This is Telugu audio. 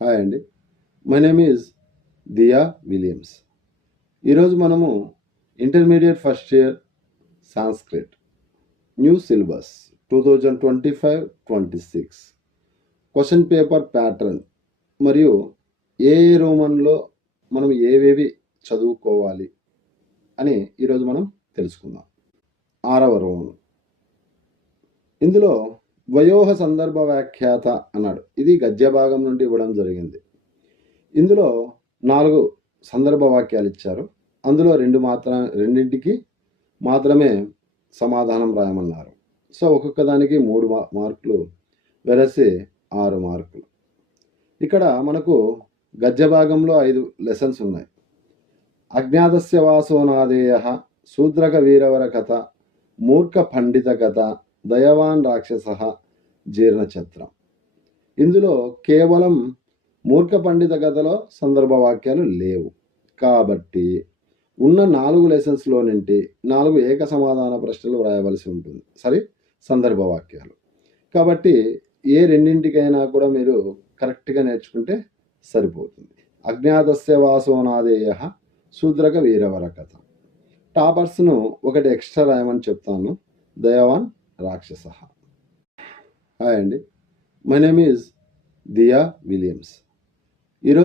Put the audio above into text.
హాయ్ అండి. My name is Diya Williams. ఈరోజు మనము intermediate first year Sanskrit new syllabus 2025-26 question paper pattern మరియు ఏ రోమన్లో మనం ఏవేవి చదువుకోవాలి అని ఈరోజు మనం తెలుసుకుందాం. 6వ రోమన్. ఇందులో వయోహ సందర్భ వ్యాఖ్యాత అన్నాడు. ఇది గద్య భాగం నుండి ఇవ్వడం జరిగింది. ఇందులో 4 సందర్భ వాక్యాలు ఇచ్చారు. అందులో రెండింటికి మాత్రమే సమాధానం రాయమన్నారు. సో ఒక్కొక్క దానికి 3 మార్కులు వెరసి 6 మార్కులు. ఇక్కడ మనకు గద్య భాగంలో 5 లెసన్స్ ఉన్నాయి. అజ్ఞాతస్య వాసోనాదేయ, శూద్రక వీరవర కథ, మూర్ఖ పండిత కథ, దయవాన్ రాక్షస, జీర్ణఛత్రం. ఇందులో కేవలం మూర్ఖ పండిత కథలో సందర్భ వాక్యాలు లేవు. కాబట్టి ఉన్న 4 లెసన్స్లో నుండి 4 ఏక సమాధాన ప్రశ్నలు వ్రాయవలసి ఉంటుంది. సరే, సందర్భ వాక్యాలు. కాబట్టి ఏ రెండింటికైనా కూడా మీరు కరెక్ట్గా నేర్చుకుంటే సరిపోతుంది. అజ్ఞాతస్య వాసోనాదేయ, శూద్రక వీరవర కథ. టాపర్స్ను ఒకటి ఎక్స్ట్రా రాయమని చెప్తాను. దయవాన్ రాక్షస. హాయ్ అండి. My name is Diya Williams.